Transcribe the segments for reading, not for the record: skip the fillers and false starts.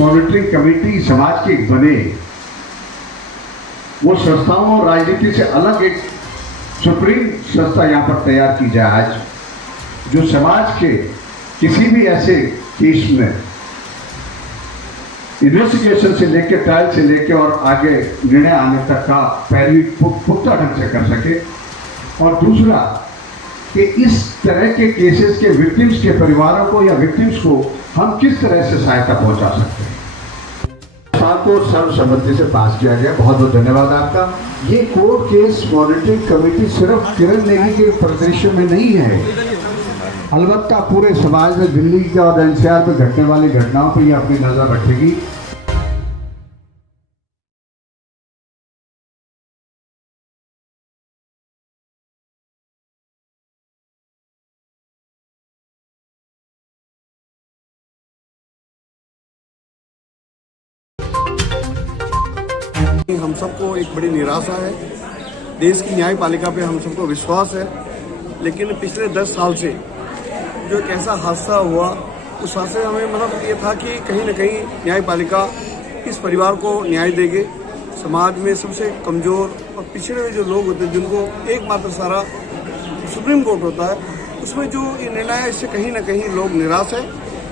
Monitoring committee समाज की बने, वो संस्थाओं और राजनीति से अलग एक सुप्रीम संस्था यहाँ पर तैयार की जाए आज, जो समाज के किसी भी ऐसे केस में इन्वेस्टिगेशन से लेकर ट्रायल से लेकर और आगे निर्णय आने तक का पैरवी पुख्ता ढंग से कर सके। और दूसरा कि इस तरह के केसेस के विक्टिम्स के परिवारों को या विक्टिम्स को हम किस तरह से सहायता पहुंचा सकते हैं, को सर्वसम्मति से पास किया गया। बहुत बहुत धन्यवाद आपका। ये कोर्ट केस मॉनिटरिंग कमेटी सिर्फ किरण नेगी के परिदृश्य में नहीं है, अलबत्ता पूरे समाज में दिल्ली के और एनसीआर में घटने वाली घटनाओं पर ये अपनी नजर रखेगी। हम सबको एक बड़ी निराशा है, देश की न्यायपालिका पे हम सबको विश्वास है, लेकिन पिछले 10 साल से जो एक ऐसा हादसा हुआ, उस हादसे से हमें मतलब ये था कि कहीं न कहीं न्यायपालिका इस परिवार को न्याय देगी। समाज में सबसे कमज़ोर और पिछड़े हुए जो लोग होते हैं, जिनको एकमात्र सहारा सुप्रीम कोर्ट होता है, उसमें जो ये निर्णय है, इससे कहीं न कहीं लोग निराश है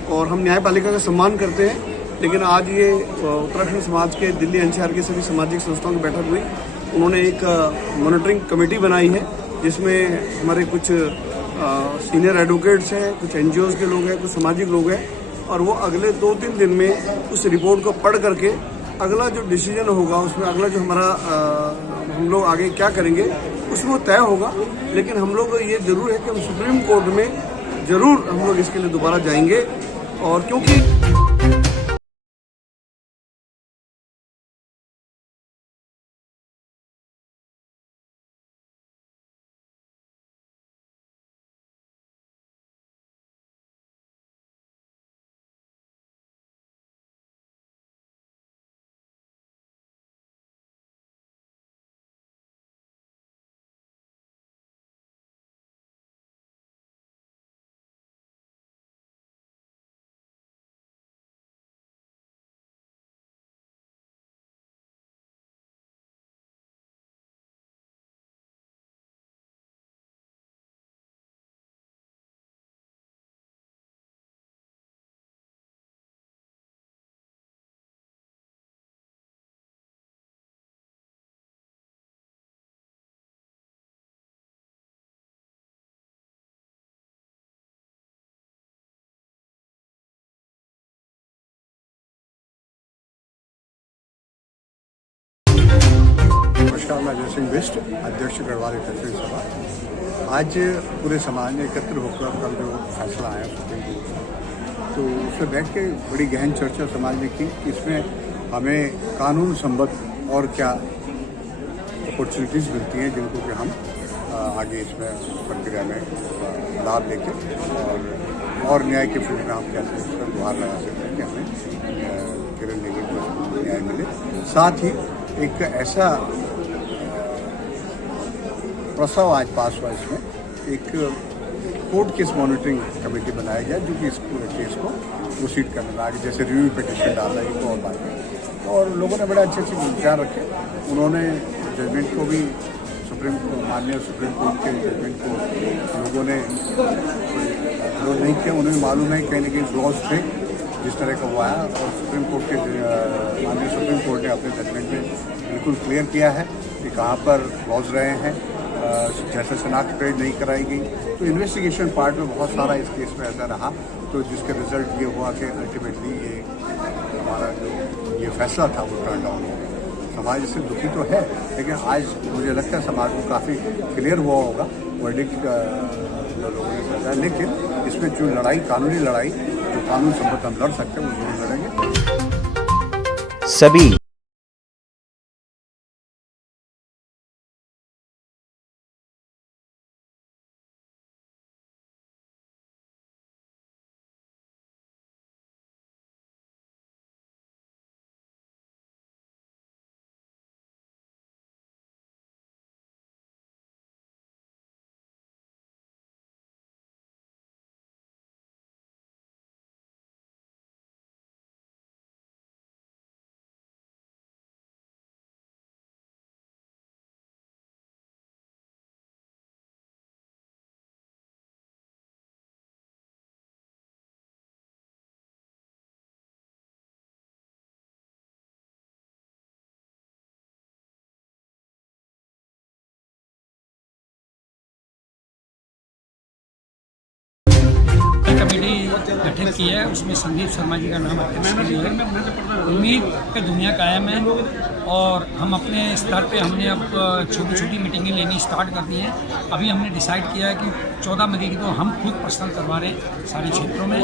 और हम न्यायपालिका का सम्मान करते हैं। लेकिन आज ये उत्तराखंड समाज के दिल्ली एनसीआर की सभी सामाजिक संस्थाओं की बैठक हुई। उन्होंने एक मॉनिटरिंग कमेटी बनाई है, जिसमें हमारे कुछ सीनियर एडवोकेट्स हैं, कुछ एनजीओज के लोग हैं, कुछ सामाजिक लोग हैं, और वो अगले 2-3 दिन में उस रिपोर्ट को पढ़ करके अगला जो डिसीजन होगा, उसमें अगला जो हमारा हम लोग आगे क्या करेंगे उसमें वो तय होगा। लेकिन हम लोग ये जरूर है कि हम सुप्रीम कोर्ट में ज़रूर हम लोग इसके लिए दोबारा जाएंगे, और क्योंकि नमस्कार, मैं अजय सिंह बिष्ट, अध्यक्ष गढ़वाल एकत्रित सभा। आज पूरे समाज ने एकत्र होकर कल जो फैसला आया सुप्रीम कोर्ट का, तो उसमें बैठ के बड़ी गहन चर्चा समाज ने की कि इसमें हमें कानून संबद्ध और क्या अपॉर्चुनिटीज़ मिलती हैं, जिनको कि हम आगे इसमें प्रक्रिया में लाभ लेके और न्याय के फील्ड में हम कैसे इस पर गुहार लगा सकते हैं कि हमें किरण नेगी को न्याय मिले। साथ ही एक ऐसा प्रस्ताव आज पास हुआ, इसमें एक कोर्ट केस मॉनिटरिंग कमेटी बनाया गया, जो कि इस पूरे केस को प्रोसीड करने आगे जैसे रिव्यू पिटिशन डाला इसको और बात, और लोगों ने बड़े अच्छे विचार रखे। उन्होंने जजमेंट को भी माननीय सुप्रीम कोर्ट के जजमेंट को लोगों ने विरोध नहीं किया। उन्हें मालूम है कहीं ना कहीं फ्लॉज थे जिस तरह का वो आया, और सुप्रीम कोर्ट के माननीय सुप्रीम कोर्ट ने अपने जजमेंट में बिल्कुल क्लियर किया है कि कहाँ पर फ्लॉज रहे हैं, जैसे शनाख्त पेड नहीं कराई गई। तो इन्वेस्टिगेशन पार्ट में बहुत सारा इस केस में ऐसा रहा, तो जिसके रिजल्ट ये हुआ कि अल्टीमेटली ये हमारा जो ये फैसला था वो टर्न डाउन हो गया। समाज इससे दुखी तो है, लेकिन आज मुझे लगता है समाज को काफ़ी क्लियर हुआ होगा वर्डिक्ट जो लोगों ने सोचा। लेकिन इसमें जो लड़ाई, कानूनी लड़ाई, जो कानून संबद्ध हम लड़ सकते हैं, वो जरूर लड़ेंगे। सभी गठित की है, उसमें संदीप शर्मा जी का नाम अध्यक्ष के लिए है। उम्मीद पे दुनिया कायम है और हम अपने स्तर पे हमने अब छोटी छोटी मीटिंगें लेनी स्टार्ट कर दी हैं। अभी हमने डिसाइड किया है कि 14 मई को हम खुद पर्सनल करवा रहे हैं सारे क्षेत्रों में,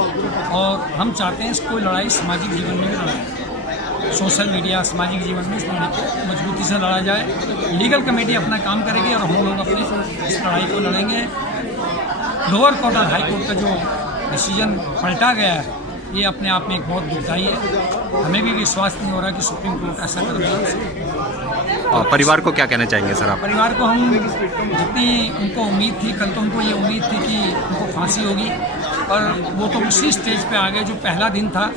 और हम चाहते हैं इसको लड़ाई सामाजिक जीवन में भी लड़ाई, सोशल मीडिया सामाजिक जीवन में इस लड़ाई को मजबूती से लड़ा जाए। लीगल कमेटी अपना काम करेगी और हम लोग अपने इस लड़ाई को लड़ेंगे। लोअर कोर्ट और हाई कोर्ट का जो डिसीजन पलटा गया है ये अपने आप में एक बहुत दुखदायी है। हमें भी विश्वास नहीं हो रहा कि सुप्रीम कोर्ट ऐसा कर देगा। परिवार को क्या कहना चाहेंगे सर आप? परिवार को हम जितनी उनको उम्मीद थी, कल तो उनको ये उम्मीद थी कि उनको फांसी होगी, पर वो तो उसी स्टेज पे आ गए जो पहला दिन था।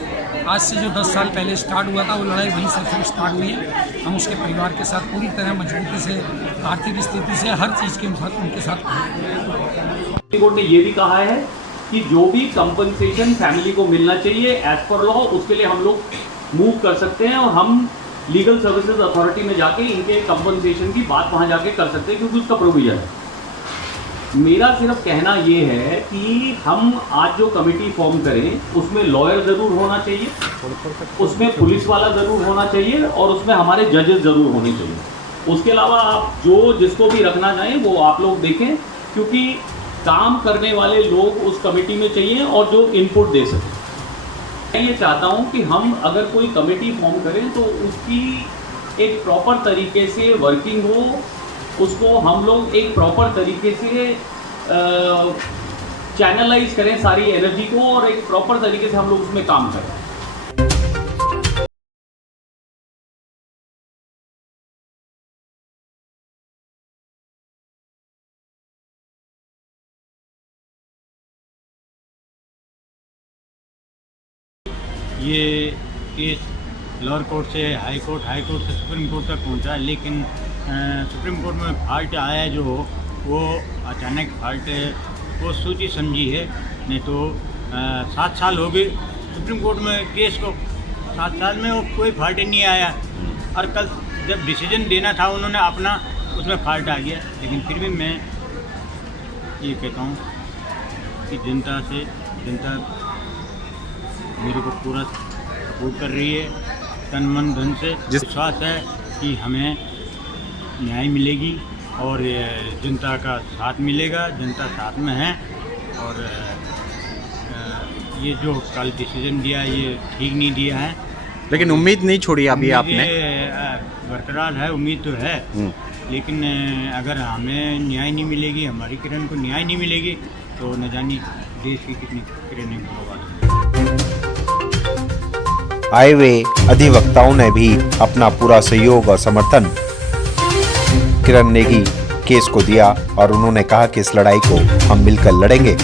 आज से जो 10 साल पहले स्टार्ट हुआ था वो लड़ाई वहीं से फिर स्टार्ट हुई है। हम उसके परिवार के साथ पूरी तरह मजबूती से, आर्थिक स्थिति से, हर चीज़ के साथ उनके साथ। सुप्रीम कोर्ट ने ये भी कहा है कि जो भी कंपनसेशन फैमिली को मिलना चाहिए एज पर लॉ, उसके लिए हम लोग मूव कर सकते हैं और हम लीगल सर्विसेज अथॉरिटी में जाके इनके कंपनसेशन की बात वहां जाके कर सकते हैं, क्योंकि उसका प्रोविजन है। मेरा सिर्फ कहना ये है कि हम आज जो कमेटी फॉर्म करें उसमें लॉयर ज़रूर होना चाहिए, उसमें पुलिस वाला ज़रूर होना चाहिए और उसमें हमारे जजेस ज़रूर होने चाहिए। उसके अलावा आप जो जिसको भी रखना चाहें वो आप लोग देखें, क्योंकि काम करने वाले लोग उस कमेटी में चाहिए और जो इनपुट दे सकें। मैं ये चाहता हूँ कि हम अगर कोई कमेटी फॉर्म करें तो उसकी एक प्रॉपर तरीके से वर्किंग हो, उसको हम लोग एक प्रॉपर तरीके से चैनलाइज करें सारी एनर्जी को और एक प्रॉपर तरीके से हम लोग उसमें काम करें। ये केस लोअर कोर्ट से हाई कोर्ट से सुप्रीम कोर्ट तक पहुंचा, लेकिन सुप्रीम कोर्ट में फॉल्ट आया है जो वो अचानक फॉल्ट वो सोची समझी है। नहीं तो 7 साल हो गए सुप्रीम कोर्ट में केस को, 7 साल में वो कोई फॉल्ट नहीं आया। और कल जब डिसीजन देना था उन्होंने अपना, उसमें फॉल्ट आ गया। लेकिन फिर भी मैं ये कहता हूँ कि जनता मेरे को पूरा सपोर्ट कर रही है, तन मन धन से। विश्वास है कि हमें न्याय मिलेगी और जनता का साथ मिलेगा, जनता साथ में है। और ये जो कल डिसीजन दिया ये ठीक नहीं दिया है, लेकिन उम्मीद नहीं छोड़ी अभी आपने? बरकरार है, उम्मीद तो है, लेकिन अगर हमें न्याय नहीं मिलेगी, हमारी किरण को न्याय नहीं मिलेगी तो न जाने देश की कितनी किरणें बर्बाद होंगी। आए हुए अधिवक्ताओं ने भी अपना पूरा सहयोग और समर्थन किरण नेगी केस को दिया और उन्होंने कहा कि इस लड़ाई को हम मिलकर लड़ेंगे।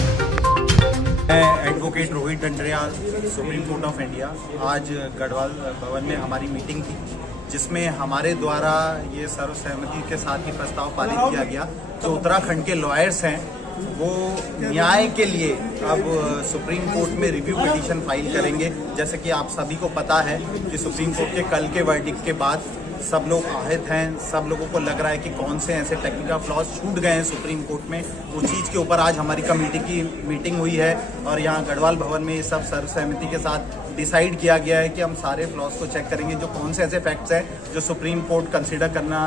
मैं advocate Rohit Dandriyal, supreme court of India. आज गढ़वाल भवन में हमारी मीटिंग थी जिसमें हमारे द्वारा ये सर्वसहमति के साथ ही प्रस्ताव पारित किया गया। जो उत्तराखंड के लॉयर्स हैं वो न्याय के लिए अब सुप्रीम कोर्ट में रिव्यू पिटीशन फाइल करेंगे। जैसे कि आप सभी को पता है कि सुप्रीम कोर्ट के कल के वर्डिक्ट के बाद सब लोग आहत हैं, सब लोगों को लग रहा है कि कौन से ऐसे टेक्निकल फ्लॉज छूट गए हैं सुप्रीम कोर्ट में। उस चीज़ के ऊपर आज हमारी कमेटी की मीटिंग हुई है और यहाँ गढ़वाल भवन में ये सब सर्वसहमति के साथ डिसाइड किया गया है कि हम सारे फ्लॉज को चेक करेंगे। जो कौन से ऐसे फैक्ट्स हैं जो सुप्रीम कोर्ट कंसिडर करना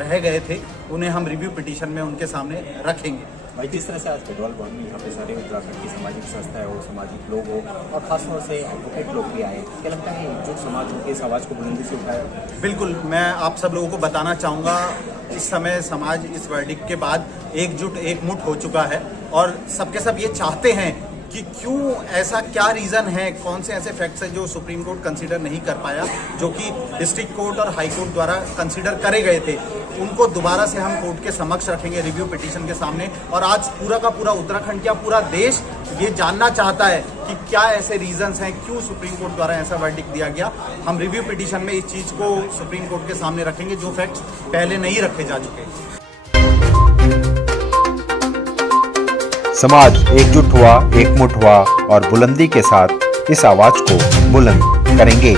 रह गए थे उन्हें हम रिव्यू पिटीशन में उनके सामने रखेंगे। भाई, जिस तरह से आज गढ़वाल भवन में यहाँ पे सारे उत्तराखंड की सामाजिक संस्थाएं हो, सामाजिक लोग हो और खासतौर से एडवोकेट लोग भी आए, क्या लगता है जो समाज उनके इस आवाज़ को बुलंदी से उठाया? बिल्कुल, मैं आप सब लोगों को बताना चाहूँगा इस समय समाज इस वर्डिक्ट के बाद एकजुट एकमुठ हो चुका है और सबके सब ये चाहते हैं कि क्यों ऐसा, क्या रीज़न है, कौन से ऐसे फैक्ट्स हैं जो सुप्रीम कोर्ट कंसीडर नहीं कर पाया, जो कि डिस्ट्रिक्ट कोर्ट और हाई कोर्ट द्वारा कंसीडर करे गए थे, उनको दोबारा से हम कोर्ट के समक्ष रखेंगे रिव्यू पिटीशन के सामने। और आज पूरा का पूरा उत्तराखंड, क्या पूरा देश ये जानना चाहता है कि क्या ऐसे रीजंस हैं, क्यों सुप्रीम कोर्ट द्वारा ऐसा वर्डिक्ट दिया गया। हम रिव्यू पिटीशन में इस चीज़ को सुप्रीम कोर्ट के सामने रखेंगे जो फैक्ट्स पहले नहीं रखे जा चुके। समाज एकजुट हुआ, एकमुठ हुआ और बुलंदी के साथ इस आवाज को बुलंद करेंगे।